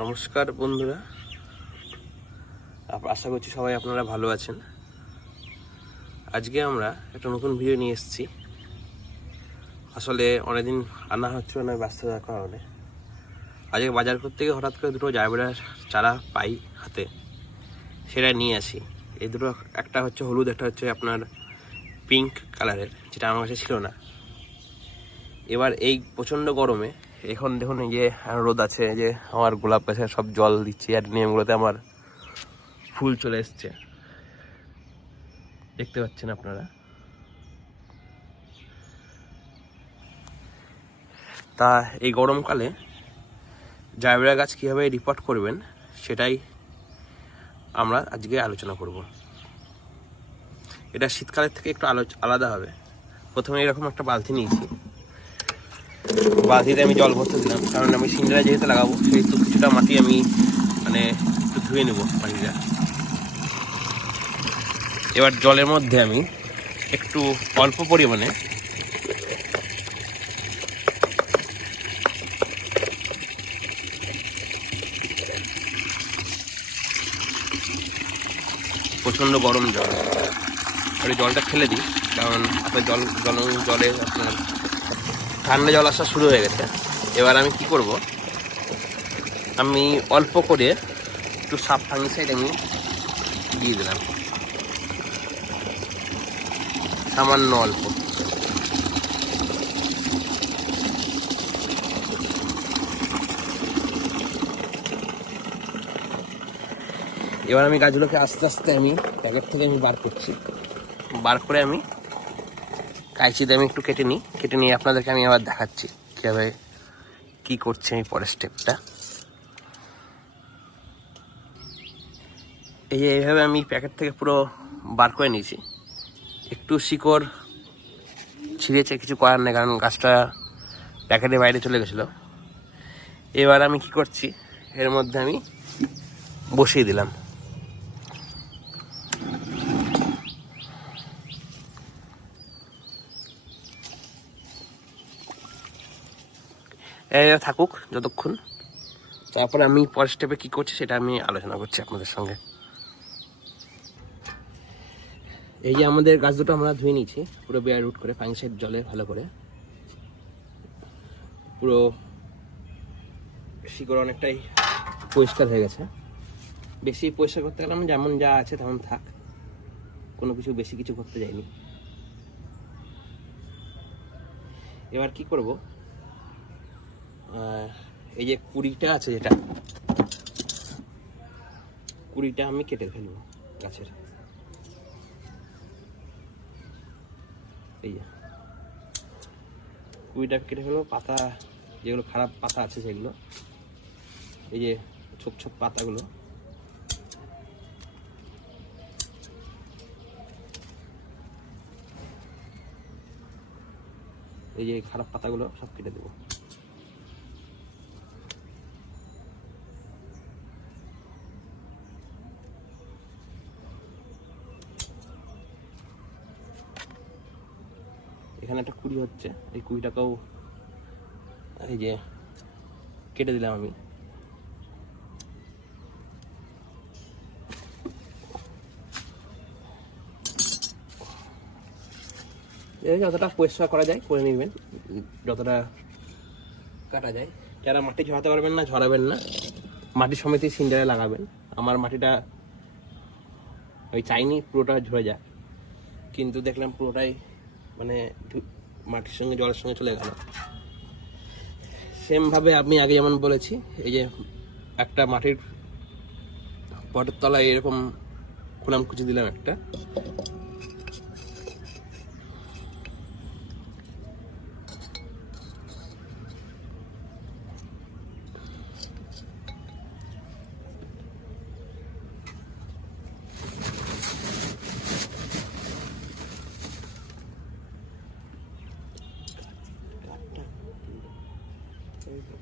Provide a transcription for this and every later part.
নমস্কার বন্ধুরা, আশা করছি সবাই আপনারা ভালো আছেন। আজকে আমরা একটা নতুন ভিডিও নিয়ে এসেছি। আসলে অনেকদিন আনা হচ্ছে না ব্যস্ততার কারণে। আজকে বাজার করতে গিয়ে হঠাৎ করে দুটো জায়বেরার চারা পাই হাতে, সেটা নিয়ে আসি। এই দুটো, একটা হচ্ছে হলুদ, একটা হচ্ছে আপনার পিঙ্ক কালারের, যেটা আমার কাছে ছিল না। এবার এই প্রচণ্ড গরমে এখন দেখুন, এই যে রোদ আছে, যে আমার গোলাপ গাছে সব জল দিচ্ছি, আর নিয়মগুলোতে আমার ফুল চলে এসছে, দেখতে পাচ্ছেন আপনারা। তা এই গরমকালে জায়বেরা গাছ কীভাবে রিপোর্ট করবেন সেটাই আমরা আজকে আলোচনা করব। এটা শীতকালের থেকে একটু আলাদা হবে। প্রথমে এরকম একটা বালতি নিয়েছি, বালতিতে আমি জল ভরতে দিলাম, কারণ আমি সিন্ডারে যেহেতু লাগাবো সেহেতু কিছুটা মাটি আমি একটু ধুয়ে নেব মাটিটা। এবার জলের মধ্যে আমি একটু অল্প পরিমাণে প্রচণ্ড গরম জল, আর এই জলটা ফেলে দিই, কারণ আপনার জলে আপনার ঠান্ডা জল আসা শুরু হয়ে গেছে। এবার আমি কি করব, আমি অল্প করে একটু সাব ফাঙ্গিসাইড আমি দিয়ে দিলাম, সামান্য অল্প। এবার আমি গাছগুলোকে আস্তে আস্তে আমি প্যাকেট থেকে আমি বার করছি, বার করে আমি কাঁচিতে আমি একটু কেটে নিয়ে আপনাদেরকে আমি আবার দেখাচ্ছি কীভাবে কী করছি আমি পরের স্টেপটা। এই যে এইভাবে আমি প্যাকেট থেকে পুরো বার করে নিয়েছি। একটু শিকড় ছিঁড়েছে, কিছু করার নেই, কারণ গাছটা প্যাকেটের বাইরে চলে গেছিলো। এবার আমি কি করছি, এর মধ্যে আমি বসিয়ে দিলাম। থাকুক যতক্ষণ, তারপরে আমি পরের স্টেপে কী করছি সেটা আমি আলোচনা করছি আপনাদের সঙ্গে। এই যে আমাদের গাছ দুটো আমরা ধুয়ে নিয়েছি পুরো বেয়ার রুট করে, ফাঙ্গিসাইড জলে ভালো করে, পুরো শিকড় অনেকটাই পরিষ্কার হয়ে গেছে। বেশি পরিষ্কার করতে গেলাম, যেমন যা আছে তেমন থাক, কোনো কিছু বেশি কিছু করতে যাইনি। এবার কি করব, এই যে কুড়িটা আছে, যেটা কুড়িটা আমি কেটে ফেলবো গাছের। এই যে কুড়িটা কেটে ফেলবো, পাতা যেগুলো খারাপ পাতা আছে সেগুলো, এই যে ছোপ ছোপ পাতাগুলো, এই যে খারাপ পাতাগুলো সব কেটে দেবো। এখানে একটা কুড়ি হচ্ছে, এই কুড়িটাকেও এই যে কেটে দিলাম আমি। যতটা পরিষ্কার করা যায় করে নেবেন, যতটা কাটা যায়। যারা মাটি ঝরাতে পারবেন না, ঝরাবেন না, মাটি সমেতই সিন্ডারে লাগাবেন। আমার মাটিটা ওই চাইনি পুরোটা ঝরে যাক, কিন্তু দেখলাম পুরোটাই মাটির সঙ্গে জলের সঙ্গে চলে গেল। সেমভাবে আমি আগে যেমন বলেছি, এই যে একটা মাটির পটের তলায় এরকম খোলাম কুচি দিলাম একটা,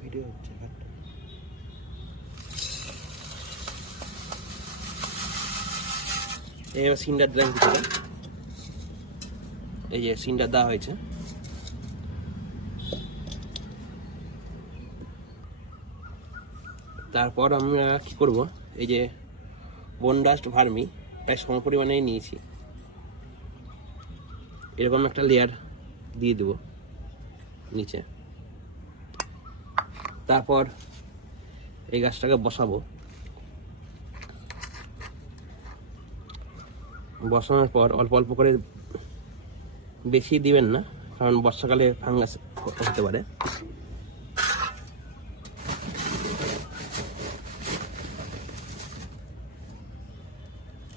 ভিডিও হচ্ছে এবার সিন্ডার দিলাম কিছুটা, এই যে সিন্ডার দেওয়া হয়েছে। তারপর আমরা কি করব, এই যে বোনডাস্ট ভার্মি প্রায় সম পরিমাণেই নিয়েছি, এরকম একটা লেয়ার দিয়ে দেব নিচে। তারপর এই গাছটাকে বসাবো। বসানোর পর অল্প অল্প করে, বেশি দিবেন না, কারণ বর্ষাকালে ফাঙ্গাস হতে পারে।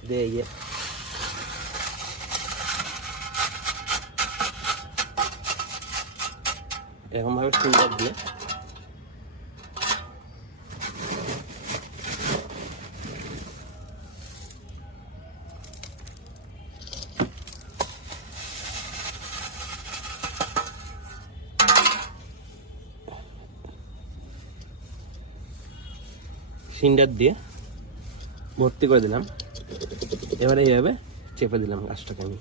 দিয়ে এরকম ভাবে সুন্দর দিয়ে সিন্ডার দিয়ে ভর্তি করে দিলাম। এবারে এইভাবে চেপে দিলাম গাছটাকে আমি।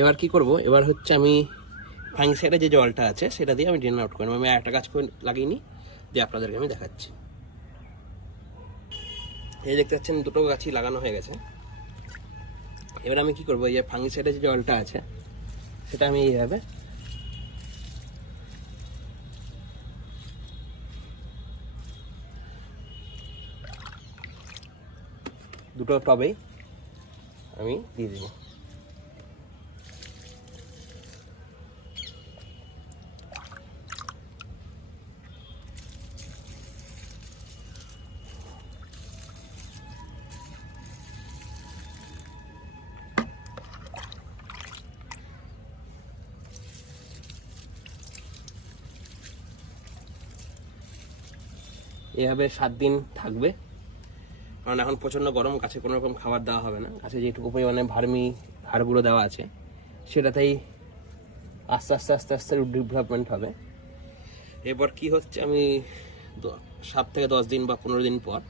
এবার কি করব, এবার হচ্ছে আমি ফাঙ্গিসাইডে যে জলটা আছে সেটা দিয়ে আমি ড্রেন আউট করবো। আমি একটা গাছ করে লাগিয়ে নিই, দিয়ে আপনাদেরকে আমি দেখাচ্ছি। এই দেখতে পাচ্ছেন দুটো গাছই লাগানো হয়ে গেছে। এবার আমি কি করবো, এই যে ফাঙ্গিসাইডে যে জলটা আছে সেটা আমি এইভাবে দুটো টবেই আমি দিয়ে দেবো। এভাবে 7 দিন থাকবে, কারণ এখন প্রচণ্ড গরম, গাছে কোনো রকম খাবার দেওয়া হবে না। গাছে যেটুকু পরিমাণে ভার্মি হাড়গুঁড়ো দেওয়া আছে সেটাতেই আস্তে আস্তে আস্তে আস্তে ডেভেলপমেন্ট হবে। এরপর কি হচ্ছে, আমি 7 থেকে 10 দিন বা 15 দিন পর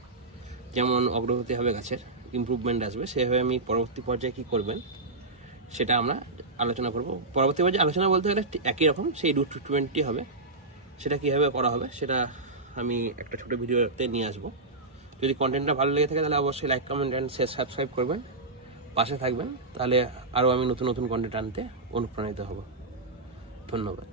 যেমন অগ্রগতি হবে, গাছের ইমপ্রুভমেন্ট আসবে, সেভাবে আমি পরবর্তী পর্যায়ে কী করবেন সেটা আমরা আলোচনা করব। পরবর্তী পর্যায়ে আলোচনা বলতে গেলে একই রকম সেই রুট ট্রিটমেন্টই হবে। সেটা কীভাবে করা হবে সেটা আমি একটা ছোটো ভিডিওতে নিয়ে আসবো। যদি কন্টেন্টটা ভালো লেগে থাকে তাহলে অবশ্যই like, comment and share, subscribe করবেন, পাশে থাকবেন, তাহলে আরও আমি নতুন নতুন কন্টেন্ট আনতে অনুপ্রাণিত হব। ধন্যবাদ।